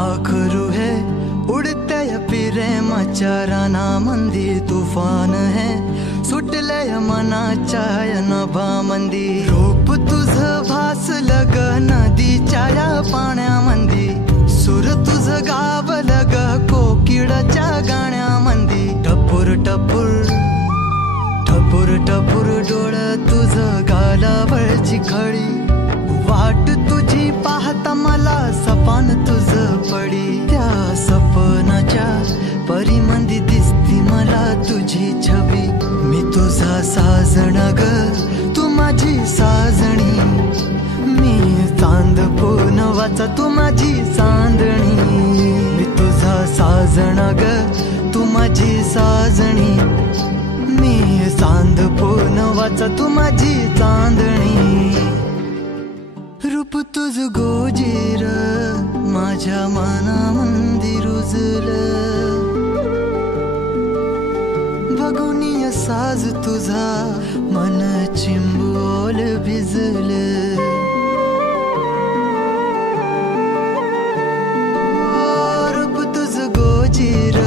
पाखरू है उडते प्रेमाच्या रानामंदी तुफान है सुटले मनाच्या नभामंदी रूप तुझं भासलं ग नदीच्या या पाण्यामंदी सुर तुझं गावलं ग कोकिळाच्या गाण्यामंदी टपूर टपूर टपूर टपूर डोळं तुझं गालावरची खळी वाट तुझी पाहता मला सपान तुझं पडी त्या सपनाच्या परीमंदी दिसती मला तुझी छबी मी तुझा साजण ग तू माझी साजणी मी चांद पूनवाचा तू माझी चांदणी मी तुझा साजण ग तू माझी साजणी मी चांद पूनवाचा तू माझी चांदणी रूप तुझ गोजीर माझ्या मनामंदी रुजलं बघुनिय साज तुझा मन चिंबोल भिजलं रूप तुझ गोजीर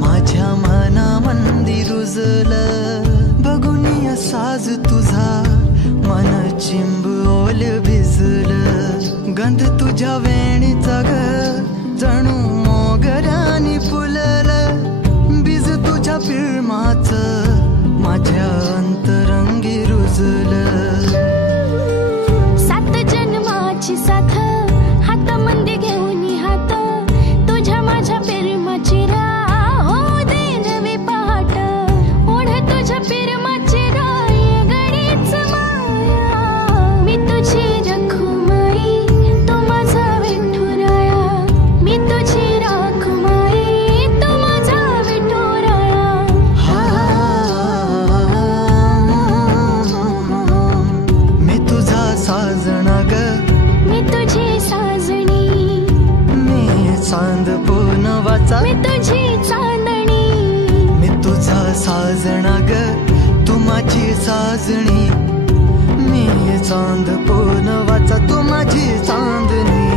माझ्या मनामंदी रुजलं बघुनिय साज तुझा मन चिंबोल भिजलं गंध तुझ्या वेणीचा ग जणू मोगऱ्यानी फुललं बीज तुझ्या पिळमाचं माझ्या अंतरंगी रुजलं सात जन्माची साथ हात मंदी घेऊन हात तुझ्या माझ्या प्रेमाची राह हो दे नवी पहाट ओढ तुझ्या प्रेमाची राह गडीच माया मी तुझी रखुमाई तू माझा विठुराया मी तुझी रखुमाई तू माझा विठुराया मी तुझा साजणा ग मी तुझी साजणी मी चांद पूनवाचा मी तुझी चांदणी मी तुझा साजणा ग तू माझी साजणी मी चांद पूनवाचा तू माझी चांदणी